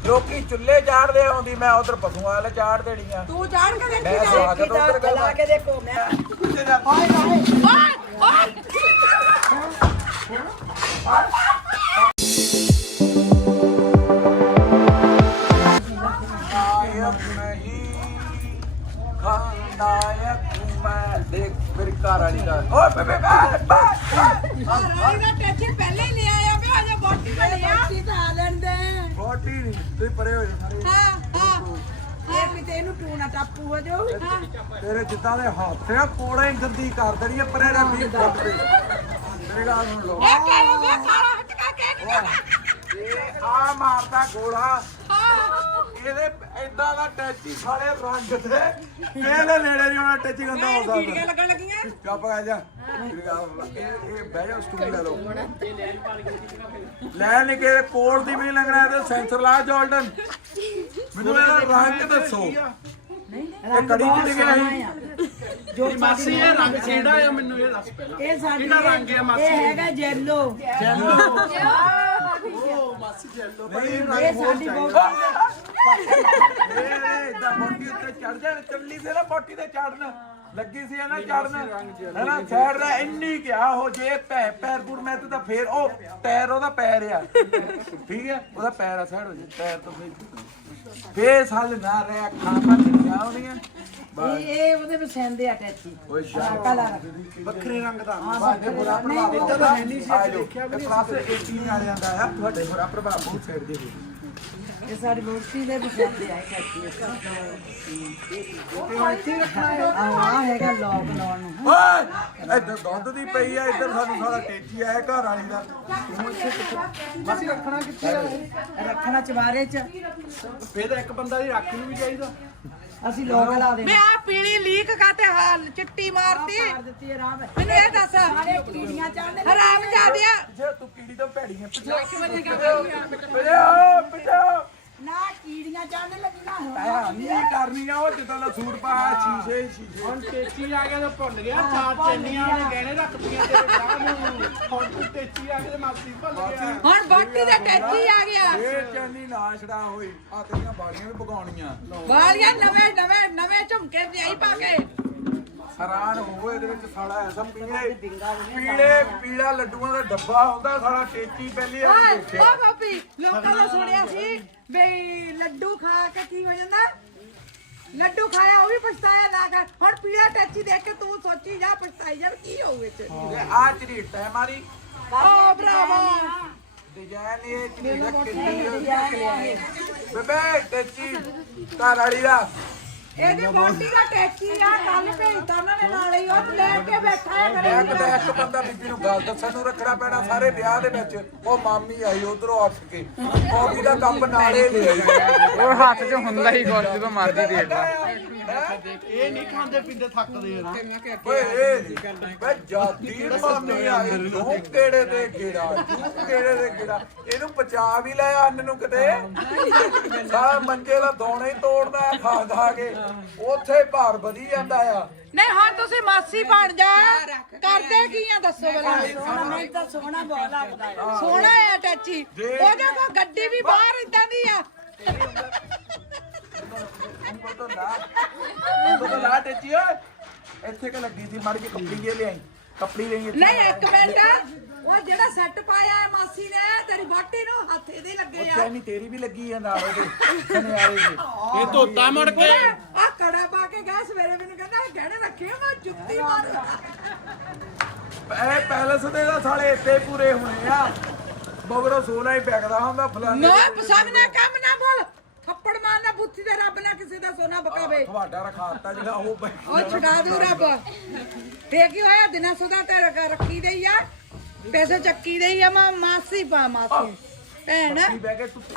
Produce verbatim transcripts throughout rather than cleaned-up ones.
ਲੋਕੀ ਚੁੱਲ੍ਹੇ ਚਾੜਦੇ ਆਉਂਦੀ ਮੈਂ ਉਧਰ ਪਸ਼ੂਆਂ ਵਾਲੇ ਚਾੜ ਦੇਣੀਆਂ ਤੂੰ ਜਾਣ ਕੇ ਦੇਖੀ ਮੈਂ ਸਵਾਗਤ ਉਧਰ ਜਾ ਲਾ ਕੇ ਦੇਖੋ ਮੈਂ ਹਾਏ ਹਾਏ ਨਾਇਕ ਮੈਂ ਦੇਖ ਮੇਰੀ ਘਰ ਵਾਲੀ ਦਾ ਓਏ ਬੇਬੇ ਬੈਠ ਬੈਠ ਰਾਈ ਦਾ ਟੈਚੀ ਪਹਿਲੇ ਹੀ ਲੈ ਆਇਆ ਵੇ ਅਜੇ ਬੋਟੀ ਬਣੀ ਆ ਬੋਟੀ ਤਾਂ ਆ ਲੈਣ ਦੇ ਬੋਟੀ ਨਹੀਂ ਤੁਸੀਂ ਪਰੇ ਹੋ ਸਾਰੇ ਹਾਂ ਹਾਂ ਇਹ ਕਿਤੇ ਇਹਨੂੰ ਟੂਣਾ ਟਾਪੂ ਹੋ ਜਾਓ ਤੇਰੇ ਜਿੱਦਾਂ ਦੇ ਹੱਥ ਆ ਕੋੜੇ ਗੰਦੀ ਕਰ ਦੇਣੀ ਪਰੇ ਦੇ ਵੀਹ ਫੁੱਟ ਤੇ ਮੇਰੀ ਗੱਲ ਸੁਣ ਲਓ ਇਹ ਕਹਿ ਵੇ ਕਾਲਾ ਹਟਕਾ ਕਹਿ ਨਹੀਂ ਇਹ ਆ ਮਾਰਦਾ ਗੋਲਾ ਇਹਦੇ ਏਦਾਂ ਦਾ ਟੈਚੀ ਸਾਲੇ ਰੰਗ ਤੇ ਕਿਹਦੇ ਨੇੜੇ ਨਹੀਂ ਹੋਣਾ ਟੈਚੀ ਗੰਦਾ ਹੋ ਸਕਦਾ ਕੀੜੀਆਂ ਲੱਗਣ ਲੱਗੀਆਂ ਚੁੱਪ ਕਰ ਜਾ ਇਹ ਇਹ ਬਹਿ ਜਾ ਸਟੂਲ ਲੈ ਲਓ ਲੈ ਨਹੀਂ ਕੇ ਕੋਲ ਦੀ ਵੀ ਨਹੀਂ ਲੱਗਣਾ ਤੇ ਸੈਂਸਰ ਲਾ ਜਾਲਡਨ ਮੈਨੂੰ ਇਹਦਾ ਰੰਗ ਦੱਸੋ ਨਹੀਂ ਇਹ ਕੜੀ ਕਿੱਥੇ ਗਿਆ ਸੀ ਜੋ ਮਾਸੀ ਇਹ ਰੰਗ ਕਿਹੜਾ ਆ ਮੈਨੂੰ ਇਹ ਦੱਸ ਪਹਿਲਾਂ ਇਹ ਸਾਡੀ ਕਿਹੜਾ ਰੰਗ ਆ ਮਾਸੀ ਇਹ ਹੈਗਾ ਜੈਲੋ ਉਹ ਮਾਸੀ ਜੈਲੋ ਨਹੀਂ ਇਹ ਰੰਗ ਸਾਡੀ ਬਹੁਤ ਇਹ ਇਦਾਂ ਬੋਟੀ ਉੱਤੇ ਚੜ ਜਾਣ ਚੱਲੀ ਸੀ ਨਾ ਬੋਟੀ ਤੇ ਚੜਨ ਲੱਗੀ ਸੀ ਨਾ ਚੜਨ ਹੈਨਾ ਸਾਈਡ ਦਾ ਇੰਨੀ ਕਿਹਾ ਹੋ ਜੇ ਪੈ ਪੈਰ ਪੂਰ ਮੈਂ ਤਾਂ ਫੇਰ ਉਹ ਪੈਰ ਉਹਦਾ ਪੈਰ ਆ ਠੀਕ ਹੈ ਉਹਦਾ ਪੈਰ ਆ ਸਾਈਡ ਹੋ ਜੇ ਪੈਰ ਤੋਂ ਫੇਰ ਫੇਸ ਹੱਲ ਨਾ ਰਹਿ ਅੱਖਾਂ ਭੰਨੀਆਂ ਉਹਦੀਆਂ ਇਹ ਇਹ ਉਹਦੇ ਪਸੰਦ ਆ ਟੈਚੀ ਓਏ ਸ਼ਾਬਾਸ਼ ਕਲਰ ਵੱਖਰੇ ਰੰਗ ਦਾ ਸਾਡੇ ਬੁਰਾ ਪ੍ਰਭਾਵ ਇੱਦਾਂ ਦਾ ਹੈ ਨਹੀਂ ਸੀ ਅਸੀਂ ਦੇਖਿਆ ਦੇਖਿਆ ਵੀ ਵੀ ਪਲੱਸ ਅਠਾਰਾਂ ਵਾਲਿਆਂ ਦਾ ਆ ਤੁਹਾਡੇ ਬੁਰਾ ਪ੍ਰਭਾਵ ਬਹੁਤ ਸਾਈਡ ਦੇ ਹੋਏ ਇਹ ਸਾਡੀ ਬੋਟੀ ਦੇ ਪਸੰਦ ਆ ਟੈਚੀ ਆ ਹੈਗਾ ਲੋਕ ਲਾਉਣ ਨੂੰ ਓਏ ਇੱਧਰ ਦੁੱਧ ਦੀ ਪਈ ਆ ਇੱਧਰ ਸਾਨੂੰ ਸਾਰਾ ਟੇਚੀ ਆਇਆ ਘਰ ਵਾਲੀ ਦਾ ਮਾਸੀ ਰੱਖਣਾ ਕਿੱਥੇ ਆ ਰੱਖਣਾ ਚਵਾਰੇ ਚ ਫੇਰ ਤਾਂ ਇੱਕ ਬੰਦਾ ਦੀ ਰੱਖ ਨੂੰ ਵੀ ਚਾਹੀਦਾ ਅਸੀਂ ਲੋਕ ਲਾ ਦੇਣਾ ਮੈਂ ਆ ਪੀਲੀ ਲੀਕ ਕਾਤੇ ਹਾਲ ਚਿੱਟੀ ਮਾਰਤੀ ਮਾਰ ਦਿੱਤੀ ਆਰਾਮ ਮੈਨੂੰ ਇਹ ਦੱਸ ਸਾਰੇ ਕੀੜੀਆਂ ਚਾੜਨੇ ਹਰਾਮ ਜਾਦਿਆ ਜੇ ਤੂੰ ਕੀੜੀ ਤੋਂ ਭੈੜੀ ਹੈ ਪਿੱਛੇ ਪਿੱਛੇ ਨਾ ਕੀੜੀਆਂ ਚਾੜਨੇ ਲੱਗੀਆਂ ਆ ਨਹੀਂ ਕਰਨੀ ਆ ਉਹ ਜਿੱਦਾਂ ਦਾ ਸੂਟ ਪਾਇਆ ਸ਼ੀਸ਼ੇ ਸ਼ੀਸ਼ੇ ਹੁਣ ਤੇਚੀ ਆ ਗਿਆ ਤਾਂ ਭੁੱਲ ਗਿਆ ਚਾਰ ਚੈਨੀਆਂ ਨੇ ਗਹਿਣੇ ਰੱਖਤੀਆਂ ਤੇਰੇ ਵਿਆਹ ਨੂੰ ਹੁਣ ਤੂੰ ਤੇਚੀ ਆ ਕੇ ਤੇ ਮਾਸੀ ਭੁੱਲ ਗਿਆ ਹੁਣ ਬੋਟੀ ਦੇ ਟੈਚੀ ਆ ਗਿਆ ਇਹ ਚੰਨੀ ਨਾ ਛੜਾ ਹੋਈ ਆ ਤੇਰੀਆਂ ਬਾੜੀਆਂ ਵੀ ਪਕਾਉਣੀਆਂ ਵਾਲੀਆਂ ਨਵੇਂ ਨਵੇਂ ਨਵੇਂ ਝੁਮਕੇ ਵਿਆਹੀ ਪਾ ਕੇ ਹੈਰਾਨ ਹੋ ਇਹਦੇ ਵਿੱਚ ਸਾਲਾ ਐਸਾ ਪੀਲੇ ਪੀਲੇ ਪੀਲਾ ਲੱਡੂਆਂ ਦਾ ਡੱਬਾ ਹੁੰਦਾ ਸਾਲਾ ਟੇਚੀ ਪਹਿਲੀ ਆ ਓਏ ਦੇਖਿਆ ਓ ਬਾਪੀ ਲੋਕਾਂ ਦਾ ਸੁਣਿਆ ਸੀ ਬਈ ਲੱਡੂ ਖਾ ਕੇ ਕੀ ਹੋ ਜਾਂਦਾ ਲੱਡੂ ਖਾਇਆ ਉਹ ਵੀ ਪਛਤਾਇਆ ਨਾ ਕਰ ਹੁਣ ਪੀਲਾ ਟੈਚੀ ਦੇਖ ਕੇ ਤੂੰ ਸੋਚੀ ਜਾ ਪਛਤਾਈ ਜਾ ਕੀ ਹੋਊ ਇਹ ਚ ਆ ਝਰੀਟ ਹੈ ਮਾਰੀ ਓ ਭਰਾਵਾ ਡਿਜ਼ਾਈਨ ਇਹ ਝਰੀਟ ਕਿੰਨੀ ਬੇਬੇ ਟੇਚੀ ਘਰ ਵਾਲੀ ਦਾ ਇਹਦੀ ਬੋਟੀ ਦਾ ਟੈਚੀ ਆ ਕੱਲ ਭੇਜਤਾ ਉਹਨਾਂ ਨੇ ਨਾਲ ਹੀ ਉਹ ਲੈ ਕੇ ਬੈਠਾ ਹੈ ਘਰੇ ਇੱਕ ਤਾਂ ਇੱਕ ਬੰਦਾ ਬੀਬੀ ਨੂੰ ਗੱਲ ਦੱਸਣ ਨੂੰ ਰੱਖਣਾ ਪੈਣਾ ਸਾਰੇ ਵਿਆਹ ਦੇ ਵਿੱਚ ਉਹ ਮਾਮੀ ਆਈ ਉਧਰੋਂ ਉੱਠ ਕੇ ਕੌਫੀ ਦਾ ਕੱਪ ਨਾਲੇ ਲੈ ਆਈ ਉਹ ਹੱਥ 'ਚ ਹੁੰਦਾ ਹੀ ਕੁਝ ਜਦੋਂ ਮਰਜ਼ੀ ਦੇਖ ਲਾ ਇਹ ਨਹੀਂ ਖਾਂਦੇ ਪੀਂਦੇ ਥੱਕਦੇ ਆ ਨਾ ਓਏ ਇਹ ਬਈ ਜਾਤੀ ਮਾਮੀ ਆਈ ਨੂੰ ਕਿਹੜੇ ਦੇ ਕਿਹੜਾ ਤੂੰ ਕਿਹੜੇ ਦੇ ਕਿਹੜਾ ਇਹਨੂੰ ਪਚਾ ਵੀ ਲੈ ਅੰਨ ਨੂੰ ਕਿਤੇ ਸਾਰਾ ਮੰਜੇ ਦਾ ਦੋਣਾ ਹੀ ਤੋੜਦਾ ਹੈ ਖਾ ਖਾ ਕੇ ਉੱਥੇ ਭਾਰ ਵਧੀ ਜਾਂਦਾ ਆ ਨਹੀਂ ਹੁਣ ਤੁਸੀਂ ਮਾਸੀ ਬਣ ਜਾ ਕਰਦੇ ਕੀ ਆ ਦੱਸੋ ਬਲਾ ਸੋਹਣਾ ਮੈਨੂੰ ਤਾਂ ਸੋਹਣਾ ਬਹੁਤ ਲੱਗਦਾ ਹੈ ਸੋਹਣਾ ਆ ਟੈਚੀ ਉਹਦੇ ਕੋਲ ਗੱਡੀ ਵੀ ਬਾਹਰ ਇਦਾਂ ਦੀ ਆ ਉਹ ਤਾਂ ਲਾ ਉਹ ਤਾਂ ਲਾ ਟੇਚੀ ਓਏ ਇੱਥੇ ਕਿ ਲੱਗੀ ਸੀ ਮੜ ਕੇ ਕੱਪੜੀ ਜੇ ਲਿਆਈ ਕੱਪੜੀ ਲਈ ਨਹੀਂ ਇੱਕ ਮਿੰਟ ਉਹ ਜਿਹੜਾ ਸੈੱਟ ਪਾਇਆ ਹੈ ਮਾਸੀ ਨੇ ਤੇਰੀ ਬਾਟੀ ਨੂੰ ਹੱਥ ਇਹਦੇ ਲੱਗੇ ਆ ਚੈਨੀ ਤੇਰੀ ਵੀ ਲੱਗੀ ਆ ਨਾਲ ਉਹਦੇ ਸੁਨਿਆਰੇ ਦੇ ਇਹ ਧੋਤਾ ਮੁੜ ਕੇ ਆ ਕੜਾ ਪਾ ਕੇ ਗਿਆ ਸਵੇਰੇ ਮੈਨੂੰ ਕਹਿੰਦਾ ਇਹ ਗਹਿਣੇ ਰੱਖੇ ਮੈਂ ਜੁੱਤੀ ਮਾਰੂ ਇਹ ਪੈਲਸ ਦੇ ਦਾ ਸਾਲੇ ਇੱਥੇ ਪੂਰੇ ਹੋਣੇ ਆ ਬਗਰੋ ਸੋਨਾ ਹੀ ਪੈਕਦਾ ਹੁੰਦਾ ਫਲਾਣੇ ਨਾ ਪਸੰਦ ਨਾ ਕੰਮ ਨਾ ਬੋਲ ਥੱਪੜ ਮਾਰਨਾ ਬੁੱਥੀ ਤੇ ਰੱਬ ਨਾ ਕਿਸੇ ਦਾ ਸੋਨਾ ਬਕਾਵੇ ਤੁਹਾਡਾ ਰਖਾਤਾ ਜਿਹੜਾ ਉਹ ਉਹ ਛੁਡਾ ਦੂ ਰੱਬ ਤੇ ਕੀ ਹੋਇਆ ਦਿਨਾਂ ਸੁਦਾ ਤੇ ਰੱਖੀ ਦੇਈ ਆ ਪੈਸੇ ਚੱਕੀ ਦੇਈ ਆ ਮਾਂ ਮਾਸੀ ਪਾ ਮਾਸੀ ਭੈਣ ਬਹਿ ਕੇ ਤੂੰ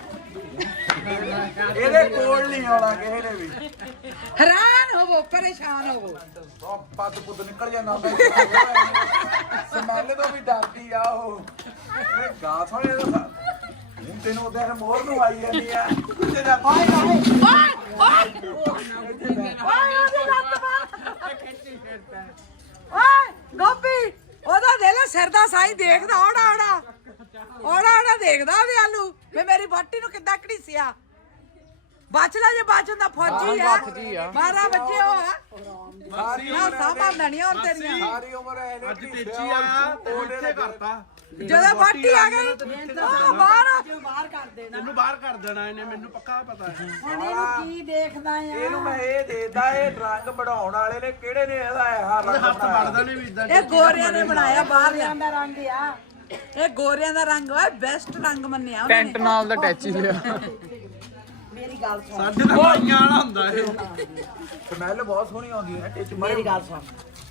ਇਹਦੇ ਕੋਲ ਨਹੀਂ ਆਉਣਾ ਕਿਸੇ ਨੇ ਵੀ ਹੈਰਾਨ ਹੋਵੋ ਪਰੇਸ਼ਾਨ ਹੋਵੋ ਉਹ ਪੱਤ ਪੁੱਤ ਨਿਕਲ ਜਾਂਦਾ ਸਮੈਲ ਤੋਂ ਵੀ ਡਰਦੀ ਆ ਉਹ ਇਹ ਗਾਸ ਵਾਲੇ ਦਾ ਹੁਣ ਤੈਨੂੰ ਉਹਦੇ ਮੋਰ ਨੂੰ ਆਈ ਜਾਂਦੀ ਆ ਤੇ ਦਾ ਹਾਏ ਹਾਏ ਓਏ ਓਏ ਓਏ ਉਹਦੀ ਲੱਤ ਮਾਰ ਓਏ ਗੋਪੀ ਉਹਦਾ ਦੇ ਲੈ ਸਿਰ ਦਾ ਸਾਈ ਦੇਖਦਾ ਓੜਾ ਓੜਾ ਓੜਾ ਓੜਾ ਦੇਖਦਾ ਉਹਦੇ ਆਲੂ ਵੇ ਮੇਰੀ ਬਾਟੀ ਨੂੰ ਕਿੱਦਾਂ ਘੜੀਸਿਆ ਬਾਚਲਾ ਜੇ ਬਾਚਨ ਦਾ ਫੌਜੀ ਆ ਹੱਥ 'ਚ ਹੀ ਆ। ਬਾਰਾਂ ਬੱਚੇ ਹੋ ਆ ਸਾਰੀ ਨਾ ਸਾਂਭਾਂ ਨਹੀਂ ਹੋਰ ਤੇਰੀਆਂ ਸਾਰੀ ਉਮਰ ਇਹਨੇ ਅੱਜ ਤੇਜੀ ਆਇਆ ਤੇ ਇੱਥੇ ਕਰਤਾ ਜਦੋਂ ਬਾਟੀ ਆ ਗਈ ਉਹ ਬਾਹਰ ਬਾਹਰ ਕਰ ਦੇਣਾ ਤੈਨੂੰ ਬਾਹਰ ਕਰ ਦੇਣਾ ਇਹਨੇ ਮੈਨੂੰ ਪੱਕਾ ਪਤਾ ਹੈ ਹੁਣ ਇਹਨੂੰ ਕੀ ਦੇਖਦਾ ਆ ਇਹਨੂੰ ਮੈਂ ਇਹ ਦੇਦਾ ਇਹ ਰੰਗ ਬਣਾਉਣ ਵਾਲੇ ਨੇ ਕਿਹੜੇ ਨੇ ਇਹਦਾ ਇਹ ਰੰਗ ਹੱਥ ਵੜਦਾ ਨਹੀਂ ਵੀ ਇਦਾਂ ਇਹ ਗੋਰਿਆਂ ਨੇ ਬਣਾਇਆ ਬਾਹਰ ਲਿਆ ਦਾ ਰੰਗ ਆ ਇਹ ਗੋਰਿਆਂ ਦਾ ਰੰਗ ਵਾ ਬੈਸਟ ਰੰਗ ਮੰਨਿਆ ਉਹਨਾਂ ਟੈਂਟ ਨਾਲ ਦਾ ਟੈਚੀ ਲਿਆ ਮੇਰੀ ਗੱਲ ਸੁਣ ਸਾਡੇ ਤਾਂ ਮਾਈਆਂ ਵਾਲਾ ਹੁੰਦਾ ਇਹ ਸਮੈਲ ਬਹੁਤ ਸੋਹਣੀ ਆਉਂਦੀ ਹੈ ਟਿਚ ਮੇਰੀ ਗੱਲ ਸੁਣ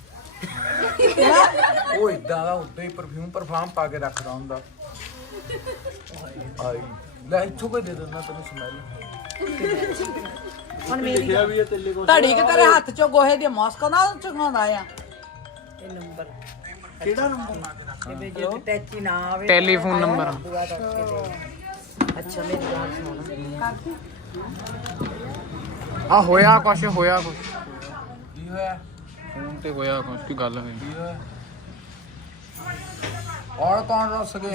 ਉਹ ਇਦਾਂ ਦਾ ਉੱਤੇ ਹੀ ਪਰਫਿਊਮ ਪਰਫਾਮ ਪਾ ਕੇ ਰੱਖਦਾ ਹੁੰਦਾ ਆਈ ਲੈ ਇੱਥੋਂ ਕੋਈ ਦੇ ਦਿੰਦਾ ਤੈਨੂੰ ਸਮੈਲ ਹੁਣ ਮੇਰੀ ਲਿਖਿਆ ਵੀ ਹੈ ਤੇਲੇ ਕੋਲ ਧੜੀ ਕਿ ਤੇਰੇ ਹੱਥ ਚੋਂ ਗੋਹੇ ਦੀ ਮੌਸਕ ਨਾਲ ਚੁਗਾਉਂਦਾ ਆ ਇਹ ਨੰਬਰ ਕਿਹੜਾ ਨੰਬਰ ਤੇ ਜੇ ਟੈਚੀ ਨਾ ਆਵੇ ਟੈਲੀਫੋਨ ਨੰਬਰ ਪੂਰਾ ਕਰਕੇ ਦੇ ਅੱਛਾ ਮੇਰੀ ਗੱਲ ਸੁਣ ਆ ਹੋਇਆ ਕੁਛ ਹੋਇਆ ਕੁਛ ਕੀ ਹੋਇਆ ਫੋਨ ਤੇ ਹੋਇਆ ਕੁਛ ਕੀ ਗੱਲ ਹੋਈ ਕੀ ਹੋਇਆ ਔਰ ਕੌਣ ਰੁੱਸ ਗਿਆ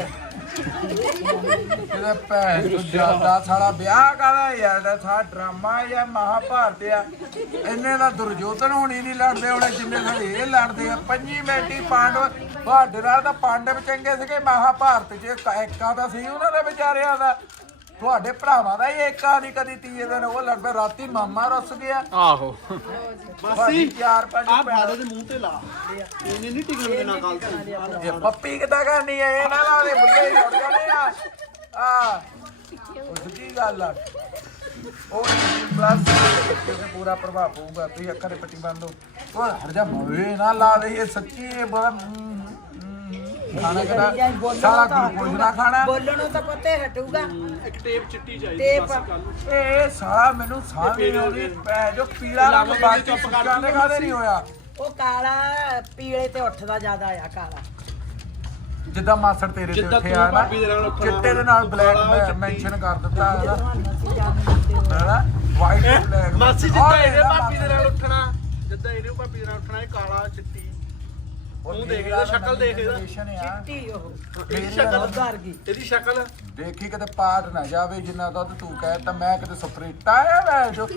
ਇਹਦਾ ਭੈਣ ਨੂੰ ਜਿਆਦਾ ਸਾਲਾ ਵਿਆਹ ਕਰਾ ਯਾਰ ਦਾ ਸਾ ਡਰਾਮਾ ਜਾਂ ਮਹਾਭਾਰਤ ਆ ਇੰਨੇ ਦਾ ਦੁਰਯੋਧਨ ਹੋਣੀ ਨਹੀਂ ਲੜਦੇ ਹੋਣੇ ਜਿੰਨੇ ਸਾਡੇ ਇਹ ਲੜਦੇ ਆ ਪੰਜੀ ਮਿੰਟੀ ਪਾਂਡਵ ਤੁਹਾਡੇ ਨਾਲ ਤਾਂ ਪਾਂਡਵ ਚੰਗੇ ਸੀਗੇ ਮਹਾਭਾਰਤ 'ਚ ਏਕਾ ਤਾਂ ਸੀ ਉਹਨਾਂ ਦੇ ਵਿਚਾਰਿਆਂ ਦਾ ਤੁਹਾਡੇ ਭਰਾਵਾਂ ਦਾ ਹੀ ਏਕਾ ਨਹੀਂ ਕਦੀ ਤੀਏ ਦਿਨ ਉਹ ਲੜ ਪਏ ਰਾਤੀ ਮਾਮਾ ਰੁੱਸ ਗਿਆ ਆਹੋ ਬਾਸੀ ਚਾਰ ਪੰਜ ਆ ਫਾੜੇ ਦੇ ਮੂੰਹ ਤੇ ਲਾ ਇਹਨੇ ਨਹੀਂ ਟਿਕਣ ਦੇਣਾ ਕੱਲ ਤੋਂ ਇਹ ਪੱਪੀ ਕਿੱਦਾਂ ਕਰਨੀ ਐ ਇਹਨਾਂ ਨਾਲ ਦੇ ਬੁੱਲੇ ਜੁੜ ਜਾਣੇ ਆ ਆ ਉਹ ਸਿੱਧੀ ਗੱਲ ਆ ਉਹ ਪਲੱਸ ਤੇ ਪੂਰਾ ਪ੍ਰਭਾਵ ਪਊਗਾ ਤੁਸੀਂ ਅੱਖਾਂ ਦੇ ਪੱਟੀ ਬੰਦ ਹੋ ਉਹ ਹਟ ਜਾ ਮੋਏ ਨਾ ਲਾ ਦੇ ਇਹ ਸੱਚੀ ਇਹ ਬੜਾ ਖਾਣਾ ਕਿਹੜਾ ਸਾਰਾ ਗਲੂਕੋਜ਼ ਨਾ ਖਾਣਾ ਬੋਲਣੋਂ ਤਾਂ ਪਤਾ ਹਟੂਗਾ ਇੱਕ ਟੇਪ ਚਿੱਟੀ ਚਾਹੀਦੀ ਟੇਪ ਬਸ ਕੱਲ ਇਹ ਸਾਰਾ ਮੈਨੂੰ ਸਾਹ ਨਹੀਂ ਆਉਂਦੀ ਪੈ ਜੋ ਪੀਲਾ ਰੰਗ ਬਾਕੀ ਸੁੱਕਾ ਨੇ ਕਾਦੇ ਨਹੀਂ ਹੋਇਆ ਉਹ ਕਾਲਾ ਪੀਲੇ ਤੇ ਉੱਠਦਾ ਜ਼ਿਆਦਾ ਆ ਕਾਲਾ ਜਿੱਦਾਂ ਮਾਸੜ ਤੇਰੇ ਤੇ ਜਿੱਦਾਂ ਉੱਠਿਆ ਤੂੰ ਨਾ ਭਾਬੀ ਦੇ ਨਾਲ ਉੱਠਣਾ ਚਿੱਟੇ ਦੇ ਨਾਲ ਬਲੈਕ ਮੈਂਸ਼ਨ ਕਰ ਦਿੱਤਾ ਹੈਨਾ ਵਾਈਟ ਬਲੈਕ ਮਾਸੀ ਜਿੱਦਾਂ ਇਹਦੇ ਭਾਬੀ ਦੇ ਨਾਲ ਉੱਠਣਾ ਜਿੱਦਾਂ ਇਹਨੇ ਭਾਬੀ ਦੇ ਨਾਲ ਉੱਠਣਾ ਇਹ ਕਾਲਾ ਚਿੱਟੀ ਤੂੰ ਦੇਖ ਇਹਦਾ ਸ਼ਕਲ ਦੇਖ ਇਹਦਾ ਚਿੱਟੀ ਉਹ ਇਹਦੀ ਸ਼ਕਲ ਉਧਾਰ ਗਈ ਇਹਦੀ ਸ਼ਕਲ ਦੇਖੀ ਕਿਤੇ ਪਾਟ ਨਾ ਜਾਵੇ ਜਿੰਨਾ ਦੁੱਧ ਤੂੰ ਕਹਿ ਤਾਂ ਮੈਂ ਕਿਤੇ ਸਪਰੇਟਾ ਆ ਮੈਂ ਜੋ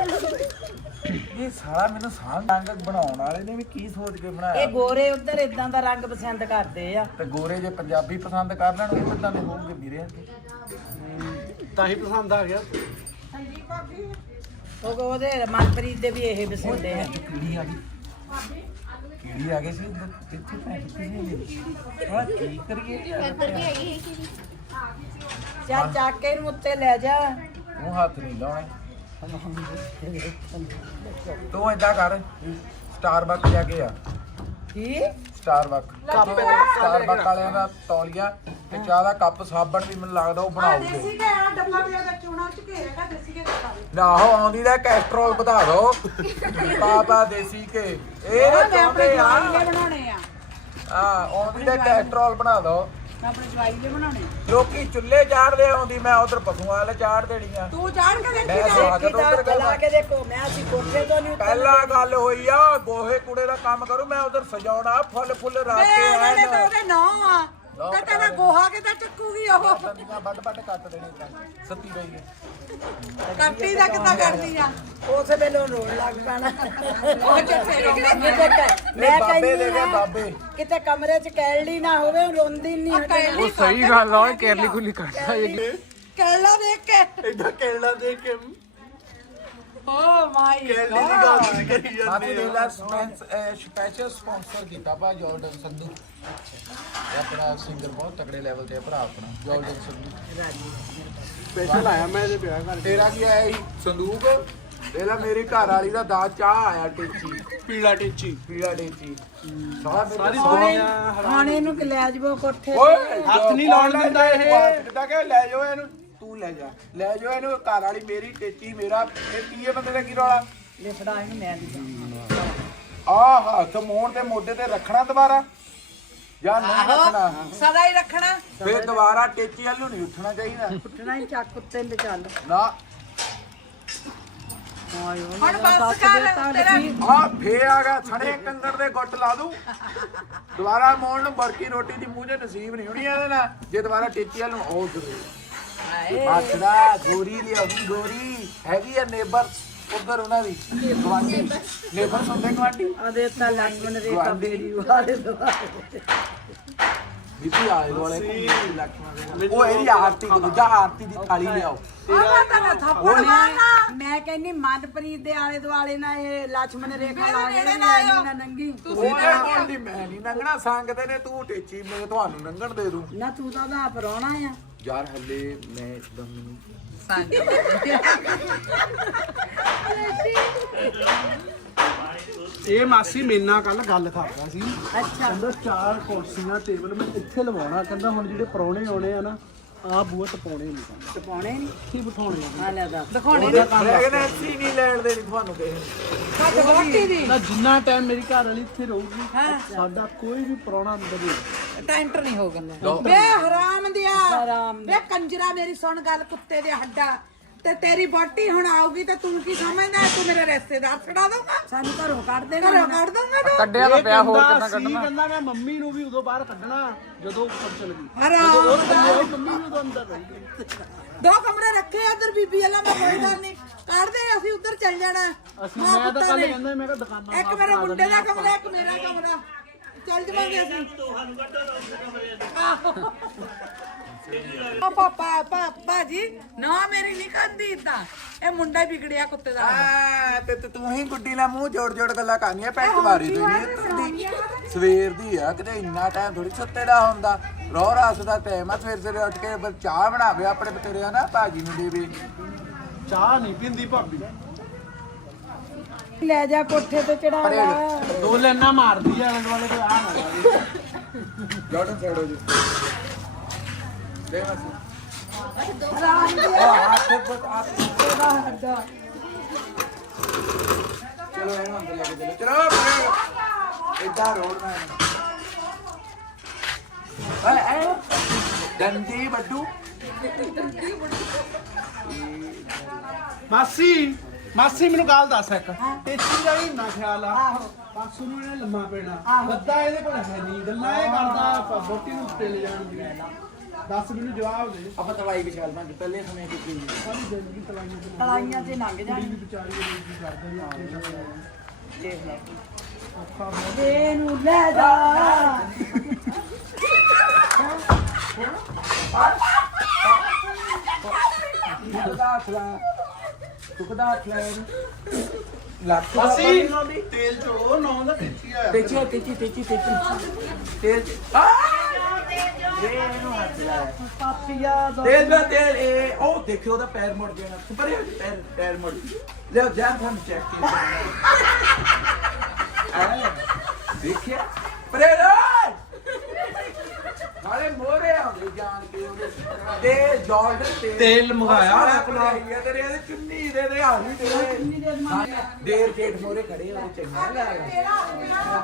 ਇਹ ਸਾਰਾ ਮੈਨੂੰ ਸਾਹ ਰੰਗ ਬਣਾਉਣ ਵਾਲੇ ਨੇ ਵੀ ਕੀ ਸੋਚ ਕੇ ਬਣਾਇਆ ਇਹ ਗੋਰੇ ਉਧਰ ਇਦਾਂ ਦਾ ਰੰਗ ਪਸੰਦ ਕਰਦੇ ਆ ਤੇ ਗੋਰੇ ਜੇ ਪੰਜਾਬੀ ਪਸੰਦ ਕਰ ਲੈਣ ਉਹ ਕਿੱਦਾਂ ਦੇ ਹੋਣਗੇ ਵੀਰੇ ਤਾਂ ਹੀ ਪਸੰਦ ਆ ਗਿਆ ਉਹ ਉਹਦੇ ਮਨਪ੍ਰੀਤ ਦੇ ਵੀ ਇਹ ਪਸੰਦੇ ਆ ਕੀੜੀ ਆ ਗਈ ਕੀੜੀ ਆ ਗਈ ਸੀ ਇੱਥੇ ਭੈਣ ਕਿਹਨੇ ਹਾਂ ਕੀ ਕਰੀਏ ਚੱਲ ਚੱਕ ਕੇ ਇਹਨੂੰ ਉੱਤੇ ਲੈ ਜਾ ਉਹ ਹੱਥ ਨਹੀਂ ਲਾਉਣੇ ਤੂੰ ਏਦਾਂ ਕਰ ਸਟਾਰਬਕ ਜਾ ਕੇ ਆ ਕੀ ਸਟਾਰਬਕ ਸਟਾਰਬਕ ਵਾਲਿਆਂ ਦਾ ਤੌਲੀਆ ਤੇ ਚਾਹ ਦਾ ਕੱਪ ਸਾਬਣ ਵੀ ਮੈਨੂੰ ਲੱਗਦਾ ਉਹ ਬਣਾਉਗੇ ਦੇਸੀ ਘੇ ਆ ਡੱਬਾ ਪਿਆ ਦਾ ਚੂਣਾ ਚ ਘੇਰੇਗਾ ਦੇਸੀ ਘੇ ਦਾ ਨਾ ਹੋ ਆਉਂਦੀ ਦਾ ਕੈਸਟਰੋਲ ਵਧਾ ਦੋ ਪਾਪਾ ਦੇਸੀ ਕੇ ਇਹ ਨਾ ਚਾਹੁੰਦੇ ਆ ਜਵਾਈ ਦੇ ਬਣਾਉਣੇ ਆ ਆ ਆਉਂਦੀ ਦਾ ਕੈਸਟਰੋਲ ਬਣਾ ਦੋ ਮੈਂ ਆਪਣੇ ਜਵਾਈ ਦੇ ਬਣਾਉਣੇ ਲੋਕੀ ਚੁੱਲ੍ਹੇ ਚਾੜਦੇ ਆਉਂਦੀ ਮੈਂ ਉਧਰ ਪਸ਼ੂਆਂ ਵਾਲੇ ਚਾੜ ਦੇਣੀਆਂ ਤੂੰ ਚਾੜ ਕੇ ਦੇਖੀ ਮੈਂ ਜਾ ਸਵਾਗਤ ਉਧਰ ਲਾ ਕਰਨਾ ਕੇ ਦੇਖੋ ਮੈਂ ਅਸੀਂ ਕੋਠੇ ਤੋਂ ਨਹੀਂ ਪਹਿਲਾਂ ਗੱਲ ਹੋਈ ਆ ਗੋਹੇ ਕੂੜੇ ਦਾ ਕੰਮ ਕਰੂ ਮੈਂ ਉਧਰ ਸਜਾਉਣਾ ਫੁੱਲ ਫੁੱਲ ਰੱਖ ਕੇ ਮੇਰੇ ਤੇ ਆਇਆ ਉਹਦੇ ਨੌ ਆ ਤੇ ਤੇਰਾ ਗੋਹਾ ਕਿੱਦਾਂ ਚੱਕੂਗੀ ਉਹ ਦੰਦੀਆਂ ਵੱਡ ਵੱਡ ਕੱਟ ਦੇਣੇ ਤਾਂ ਸੱਤੀ ਬਈ ਨੇ ਕੱਟੀ ਦਾ ਕਿੱਦਾਂ ਕਰਦੀ ਆ ਉਸੇ ਵੇਲੇ ਉਹ ਰੋਣ ਲੱਗ ਪੈਣਾ ਉਹ ਚੱਕੇ ਰੋਣਾ ਮੈਂ ਬਾਬੇ ਦੇ ਕਹਿੰਦੀ ਦੇ ਆ ਬਾਬੇ ਕਿਤੇ ਕਮਰੇ 'ਚ ਕੈਲੜੀ ਨਾ ਹੋਵੇ ਉਹ ਰੋਂਦੀ ਨਹੀਂ ਹਟੇ ਉਹ ਸਹੀ ਗੱਲ ਆ ਓਏ ਕੇਰਲੀ ਕੁਲੀ ਕਰਦਾ ਇਹ ਕਹਿਲਾ ਦੇਖ ਕੇ ਐਡਾ ਕੇਲਾ ਦੇਖ ਕੇ ਓ ਮਾਈ ਕੇਲੀ ਦੀ ਗੱਲ ਨਹੀਂ ਕਰੀ ਜਾਂਦੀ ਮਾਫੀ ਦੇ ਲਾ ਸਪੈਸ਼ਲ ਸਪਾਂਸਰ ਕੀਤਾ ਬਾ ਜਾਰਡਨ ਸੰਧੂ ਇਹ ਆਪਣਾ ਸਿੰਗਰ ਬਹੁਤ ਤਕੜੇ ਲੈਵਲ ਤੇ ਆ ਭਰਾ ਆਪਣਾ ਜਾਰਡਨ ਸੰਧੂ ਸਪੈਸ਼ਲ ਆਇਆ ਮੈਂ ਇਹਦੇ ਵਿਆਹ ਕਰ ਤੇਰਾ ਕੀ ਆਇਆ ਸੀ ਸੰਦੂਕ ਇਹਲਾ ਮੇਰੀ ਘਰ ਵਾਲੀ ਦਾ ਦਾ ਚਾਹ ਆਇਆ ਟੇਚੀ ਪੀਲਾ ਟੇਚੀ ਪੀਲਾ ਟੇਚੀ ਸਾਰਾ ਸਾਰੀ ਮੇਰਾ ਦੁਨੀਆ ਹੁਣ ਇਹਨੂੰ ਕਿ ਲੈ ਜਾਵੋ ਕੋਠੇ ਓਏ ਹੱਥ ਨਹੀਂ ਲਾਉਣ ਦਿੰਦਾ ਇਹ। ਕਿੱਦਾਂ ਕਿ ਲੈ ਜਾਓ ਇਹਨੂੰ ਤੂੰ ਲੈ ਜਾ ਲੈ ਜਾਓ ਇਹਨੂੰ ਘਰ ਵਾਲੀ ਮੇਰੀ ਟੇਚੀ ਮੇਰਾ ਇਹ ਕੀਏ ਬੰਦੇ ਦਾ ਕੀ ਰੌਲਾ ਲੈ ਫੜਾ ਇਹਨੂੰ ਮੈਂ ਦੀ ਆ ਹੱਥ ਮੋਹਣ ਤੇ ਮੋਢੇ ਤੇ ਰੱਖਣਾ ਦੁਬਾਰਾ ਜਾਂ ਨਹੀਂ ਰੱਖਣਾ ਸਦਾ ਹੀ ਰੱਖਣਾ ਫੇਰ ਦੁਬਾਰਾ ਟੇਚੀ ਵੱਲ ਨੂੰ ਨਹੀਂ ਉੱਠਣਾ ਚਾਹੀਦਾ ਉੱਠਣਾ ਹੀ ਚੱਕ ਉੱਤੇ ਤੇ ਚੱਲ ਨਾ ਹੁਣ ਬਸ ਕਰ ਤੇਰਾ ਆ ਫੇ ਆ ਗਿਆ ਛੜੇ ਕੰਗੜ ਦੇ ਗੁੱਟ ਲਾ ਦੂੰ ਦੁਬਾਰਾ ਮੋਹਣ ਨੂੰ ਬਰਕੀ ਰੋਟੀ ਦੀ ਮੂੰਹ 'ਚ ਨਸੀਬ ਨਹੀਂ ਹੋਣੀ ਇਹਦੇ ਨਾਲ ਜੇ ਦੁਬਾਰਾ ਟੇਚੀ ਵੱਲ ਨੂੰ ਉਹ ਜਰੂਰ ਹਾਏ ਮਾਛੜਾ ਗੋਰੀ ਲਿਆਉਣੀ ਗੋਰੀ ਹੈਗੀ ਆ ਨੇਬਰ ਉਧਰ ਉਹਨਾਂ ਦੀ ਗਵਾਂਢੀ ਨੇਬਰ ਸੁਣਦੇ ਗਵਾਂਢੀ ਆਦੇ ਤਾਂ ਲక్ష్మణ ਰੇਖਾ ਮੇਰੀ ਵਾਲੇ ਦੁਆਲੇ ਬੀਬੀ ਆਏ ਵਾਲੇ ਲక్ష్మణ ਉਹ ਇਹਦੀ ਆਰਤੀ ਕੋ ਦੂਜਾ ਆਰਤੀ ਦੀ ਥਾਲੀ ਲਿਆਓ ਆਹ ਤਾਂ ਨਾ ਥੱਪੜ ਮਾਰਨਾ ਮੈਂ ਕਹਿੰਨੀ ਮਨਪ੍ਰੀਤ ਦੇ ਆਲੇ ਦੁਆਲੇ ਨਾ ਇਹ ਲక్ష్మణ ਰੇਖਾ ਲਾ ਕੇ ਨਾ ਨੰਗੀ ਉਹਦੇ ਕੋਲ ਦੀ ਮੈਂ ਨਹੀਂ ਲੰਘਣਾ ਸੰਗਦੇ ਨੇ ਤੂੰ ਟੇਚੀ ਮੈਂ ਤੁਹਾਨੂੰ ਲੰਘਣ ਦੇ ਦੂੰ ਨਾ ਤੂੰ ਤਾਂ ਦਾ ਪਰੋਣਾ ਆ ਯਾਰ ਹੱਲੇ ਮੈਂ ਇੱਕਦਮ ਇਹ ਮਾਸੀ ਮੇਰੇ ਨਾਲ ਕੱਲ ਗੱਲ ਕਰਦਾ ਸੀ ਅੱਛਾ ਕਹਿੰਦਾ ਚਾਰ ਕੁਰਸੀਆਂ ਟੇਬਲ ਮੈਂ ਇੱਥੇ ਲਵਾਉਣਾ ਕਹਿੰਦਾ ਹੁਣ ਜਿਹੜੇ ਪਰੌਣੇ ਆਉਣੇ ਆ ਨਾ ਆ ਬੂਹਾ ਟਪਾਉਣੇ ਨਹੀਂ ਕਹਿੰਦਾ ਟਪਾਉਣੇ ਨਹੀਂ ਇੱਥੇ ਬਿਠਾਉਣੇ ਆ ਆ ਲੈ ਦੱਸ ਦਿਖਾਉਣੇ ਪ੍ਰੈਗਨੈਂਸੀ ਨਹੀਂ ਲੈਣ ਦੇਣੀ ਤੁਹਾਨੂੰ ਕਿਸੇ ਰੋਟੀ ਦੀ ਨਾ ਜਿੰਨਾ ਟਾਈਮ ਮੇਰੀ ਘਰ ਵਾਲੀ ਇੱਥੇ ਰਹੂਗੀ ਸਾਡਾ ਕੋਈ ਵੀ ਪਰੌਣਾ ਅੰਦਰ ਨਹੀਂ ਤਾਂ ਐਂਟਰ ਨਹੀਂ ਹੋਗਾ ਬੇ ਹਰਾਮ ਦਿਆ ਬੇ ਕੰਜਰਾ ਮੇਰੀ ਸੁਣ ਗੱਲ ਕੁੱਤੇ ਦੇ ਹੱਡਾ ਤੇ ਤੇਰੀ ਬੋਟੀ ਹੁਣ ਆਊਗੀ ਤਾਂ ਤੂੰ ਕੀ ਸਮਝਦਾ ਤੂੰ ਮੇਰੇ ਰਿਸ਼ਤੇਦਾਰ ਛੜਾ ਦਊਗਾ ਸਾਨੂੰ ਘਰੋਂ ਕੱਢ ਦੇਣਾ ਘਰੋਂ ਕੱਢ ਦਊਗਾ ਤੂੰ ਕੱਢਿਆ ਤਾਂ ਪਿਆ ਹੋਰ ਕਿੰਨਾ ਸੀ ਕੱਢਣਾ ਕਹਿੰਦਾ ਮੈਂ ਮੰਮੀ ਨੂੰ ਵੀ ਉਦੋਂ ਬਾਹਰ ਕੱਢਣਾ ਜਦੋਂ ਉੱਪਰ ਚਲ ਗਈ ਹਰਾਮ ਦਾ ਮੰਮੀ ਨੂੰ ਉਦੋਂ ਅੰਦਰ ਰਹੀ ਦੋ ਕਮਰੇ ਰੱਖੇ ਆ ਇੱਧਰ ਬੀਬੀ ਵਾਲਾ ਮੈਂ ਕੋਈ ਗੱਲ ਨਹੀਂ ਕੱਢਦੇ ਅਸੀਂ ਉੱਧਰ ਚੱਲ ਜਾਣਾ ਅਸੀਂ ਮੈਂ ਤਾਂ ਕੱਲ ਕਹਿੰਦਾ ਮੈਂ ਕਿਹਾ ਦੁਕਾਨਾਂ ਇੱਕ ਮੇਰੇ ਮੁੰਡੇ ਦਾ ਕਮਰਾ ਇੱਕ ਮੇਰਾ ਕਮਰਾ ਚੱਲ ਜਵਾਂਗੇ ਅਸੀਂ ਆ ਪਾਪਾ ਪਾਪਾ ਜੀ ਨਾ ਮੇਰੀ ਨਹੀਂ ਕਰਦੀ ਤਾਂ ਇਹ ਮੁੰਡਾ ਹੀ ਵਿਗੜਿਆ ਕੁੱਤੇ ਦਾ ਆ ਤੇ ਤੇ ਤੂੰ ਹੀ ਗੁੱਡੀ ਨਾਲ ਮੂੰਹ ਜੋੜ ਜੋੜ ਗੱਲਾਂ ਕਰਨੀਆਂ ਪੈਂਟ ਮਾਰੀ ਤੂੰ ਨਹੀਂ ਤੁਰਦੀ ਸਵੇਰ ਦੀ ਆ ਕਿਤੇ ਇੰਨਾ ਟਾਈਮ ਥੋੜੀ ਸੁੱਤੇ ਦਾ ਹੁੰਦਾ ਰੋ ਰਾਸ ਦਾ ਟਾਈਮ ਆ ਸਵੇਰ ਸਵੇਰੇ ਉੱਠ ਕੇ ਬਸ ਚਾਹ ਬਣਾਵੇ ਆਪਣੇ ਬਤੇਰੇ ਨਾ ਭਾਜੀ ਨੂੰ ਦੇਵੇ ਚਾਹ ਨਹੀਂ ਪੀਂਦੀ ਭਾਬੀ ਲੈ ਜਾ ਕੋਠੇ ਤੇ ਚੜਾ ਲਾ ਦੋ ਲੈਣਾ ਮਾਰਦੀ ਆ ਆਲੇ ਦੁਆਲੇ ਤੇ ਆ ਨਾ ਜੋੜਨ ਛੜੋ ਜੀ ਦੇ ਮਸੀ ਰਾਮ ਦੀ ਆ ਹੱਥ ਬਤ ਆ ਦਾ ਹੱਡਾ ਚਲੋ ਇਹਨੂੰ ਅੰਦਰ ਲੈ ਕੇ ਚਲੋ ਚਲੋ ਇਦਾਂ ਰੋੜਨਾ ਏ ਏ ਡੰਡੀ ਬੱਡੂ ਮਾਸੀ ਮਾਸੀ ਮੈਨੂੰ ਗੱਲ ਦੱਸ ਇੱਕ ਟੇਚੀ ਦਾ ਹੀ ਨਾ ਖਿਆਲ ਆ ਪਾਸੂ ਨੂੰ ਇਹਨੇ ਲੰਮਾ ਪੈਣਾ ਬੱਦਾ ਇਹਦੇ ਕੋਲ ਹੈ ਨਹੀਂ ਗੱਲਾਂ ਇਹ ਕਰਦਾ ਬੋਟੀ ਨੂੰ ਉੱਤੇ ਲੈ ਜਾਣ ਦੀ ਦੱਸ ਮੈਨੂੰ ਜਵਾਬ ਦੇ ਆਪਾਂ ਤਵਾਈ ਵਿਚਾਲ ਬਣ ਪਹਿਲੇ ਸਮੇਂ ਕੀਤੀ ਸਾਰੀ ਜ਼ਿੰਦਗੀ ਤਲਾਈਆਂ ਤੇ ਤਲਾਈਆਂ ਤੇ ਲੰਘ ਜਾਣੀ ਵੀ ਵਿਚਾਰੀ ਰੋਟੀ ਕਰਦਾ ਆ ਦੇਖ ਲੈ ਔਖਾ ਦੇ ਨੂੰ ਲੈ ਜਾ ਟੁਕਦਾ ਖਲਾ ਟੁਕਦਾ ਖਲਾ ਲੱਖ ਮਾਸੀ ਤੇਲ ਚੋ ਨੌ ਦਾ ਟੇਚੀ ਆਇਆ ਤੇਚੀ ਤੇਚੀ ਤੇਚੀ ਤੇਚੀ ਤੇਲ ਆ ਇਹ ਇਹਨੂੰ ਹੱਥ ਲਾ ਪਾਪੀਆ ਦਾ ਤੇਲ ਦਾ ਤੇਲ ਇਹ ਉਹ ਦੇਖਿਓ ਉਹਦਾ ਪੈਰ ਮੁੜ ਗਿਆ ਪਰ ਪੈਰ ਪੈਰ ਮੁੜ ਲਿਓ ਜਾਨ ਤੁਹਾਨੂੰ ਚੈੱਕ ਕੀ ਦੇਖਿਆ ਪਰੇ ਨਾਲੇ ਮੋਰੇ ਆਉਂਦੇ ਜਾਣ ਕੇ ਉਹਦੇ ਤੇ ਜਾਰਡਨ ਤੇ ਤੇਲ ਮੰਗਾਇਆ ਆਪਣਾ ਤੇਰੇ ਇਹਦੇ ਚੁੰਨੀ ਦੇ ਦੇ ਹਾਲੀ ਦੇ ਦੇਰ ਗੇਟ ਮੋਰੇ ਖੜੇ ਉਹਦੇ ਚੰਗਾ ਲੱਗਦਾ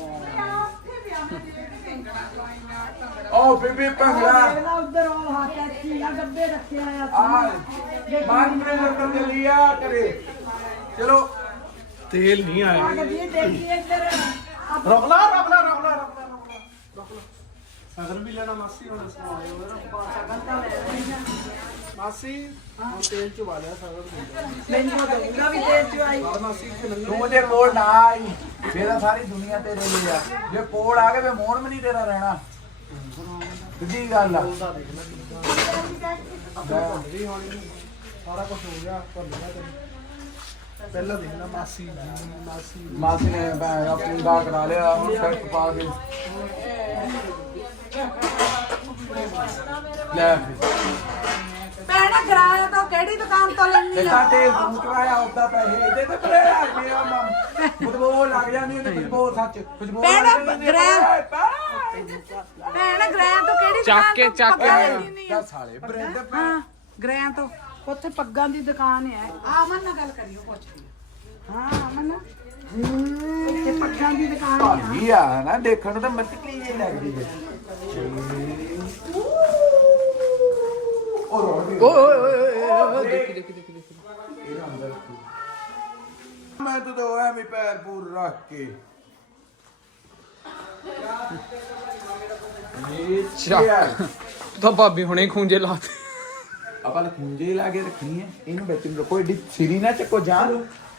ਉਹ ਬੀਬੀ ਭੰਗੜਾ ਉਧਰ ਉਹ ਹੱਥ ਐਚੀ ਆ ਡੱਬੇ ਰੱਖਿਆ ਆ ਆ ਮਾਨ ਮਰੇ ਨੰਬਰ ਤੇ ਲਿਆ ਕਰੇ ਚਲੋ ਤੇਲ ਨਹੀਂ ਆਇਆ ਗੱਡੀ ਦੇਖੀ ਇੱਧਰ ਰੁਕ ਲਾ ਰੁਕ ਲਾ ਰੁਕ ਲਾ ਰੁਕ ਲਾ ਰੁਕ ਲਾ ਸਗਨ ਵੀ ਲੈਣਾ ਮਾਸੀ ਹੁਣ ਸਮਾਏ ਉਹਦਾ ਮਾਸੀ ਹੁਣ ਤੇਲ ਚ ਵਾਲਿਆ ਸਗਨ ਮੈਨੂੰ ਦਊਗਾ ਵੀ ਦੇ ਚ ਆਈ ਮਾਸੀ ਇੱਥੇ ਲੰਘ ਤੂੰ ਜੇ ਕੋਲ ਨਾ ਆਈ ਫੇਰ ਸਾਰੀ ਦੁਨੀਆ ਤੇਰੇ ਲਈ ਆ ਜੇ ਕੋਲ ਆ ਕੇ ਫੇ ਮੋਹਣ ਵੀ ਨਹੀਂ ਤੇਰਾ ਰਹਿਣਾ ਸਿੱਧੀ ਗੱਲ ਆ ਵੀ ਹੁਣ ਸਾਰਾ ਕੁਝ ਹੋ ਗਿਆ ਭੁੱਲ ਗਿਆ ਤੈਨੂੰ ਪਹਿਲਾਂ ਦੇਖਣਾ ਮਾਸੀ ਜੀ ਮਾਸੀ ਮਾਸੀ ਨੇ ਭੈਣ ਆਪਣੀ ਦਾ ਕਰਾ ਲਿਆ ਹੁਣ ਸ਼ਰਟ ਪਾ ਕੇ ਲੈ ਭੈਣਾ ਕਿਰਾਇਆ ਤਾਂ ਕਿਹੜੀ ਦੁਕਾਨ ਤੋਂ ਲੈਣੀ ਤੇ ਸਾਡੇ ਤੂੰ ਚੁਕਾਇਆ ਉਹਦਾ ਪੈਸੇ ਇਹਦੇ ਤੇ ਪਰੇ ਆ ਮੇਰਾ ਮਮ ਖੁਸ਼ਬੂ ਲੱਗ ਜਾਂਦੀ ਉਹਨੇ ਖੁਸ਼ਬੂ ਸੱਚ ਖੁਸ਼ਬੂ ਭੈਣਾ, ਲੱਗ ਜਾਂਦੀ ਗ੍ਰਹਿ। ਭੈਣ ਭੈਣਾ ਗ੍ਰਹਿ ਤੋਂ ਕਿਹੜੀ ਚੱਕ ਕੇ ਦੁਕਾਨ ਤੋਂ ਚੱਕ ਕੇ ਪੱਗਾਂ ਲੈਣੀ ਦਾ ਸਾਲੇ ਬ੍ਰੈਂਡ ਹਾਂ ਗ੍ਰਹਿ ਤੋਂ ਉੱਥੇ ਪੱਗਾਂ ਦੀ ਦੁਕਾਨ ਹੈ ਆ ਅਮਨ ਨਾਲ ਗੱਲ ਕਰਿਓ ਪੁੱਛ ਕੇ ਹਾਂ ਅਮਨ ਇੱਥੇ ਪੱਗਾਂ ਦੀ ਦੁਕਾਨ ਹੈ ਭਾਗੀ ਆ ਨਾ ਦੇਖਣ ਨੂੰ ਤਾਂ ਮਤਲੀ ਜਿਹੀ ਲੱਗਦੀ ਹੈ ਉਹ ਰੋੜ ਓਏ ਓਏ ਓਏ ਓਏ ਦੇਖੀ ਦੇਖੀ ਦੇਖੀ ਮੈਂ ਤਾਂ ਦੋ ਐਵੇਂ ਪੈਰ ਪੂਰ ਰੱਖ ਕੇ ਇਹ ਚੱਕ। ਤਾਂ ਭਾਬੀ ਹੁਣੇ ਖੂੰਜੇ ਲਾਤੇ ਆਪਾਂ ਤਾਂ ਖੁੰਝੇ ਲਾ ਕੇ ਰੱਖਣੀ ਹੈ ਇਹਨੂੰ ਵਿੱਚ ਨੂੰ ਰੱਖੋ ਏਡੀ ਸਿਰੀ ਨਾ ਚੱਕੋ ਜਾਨ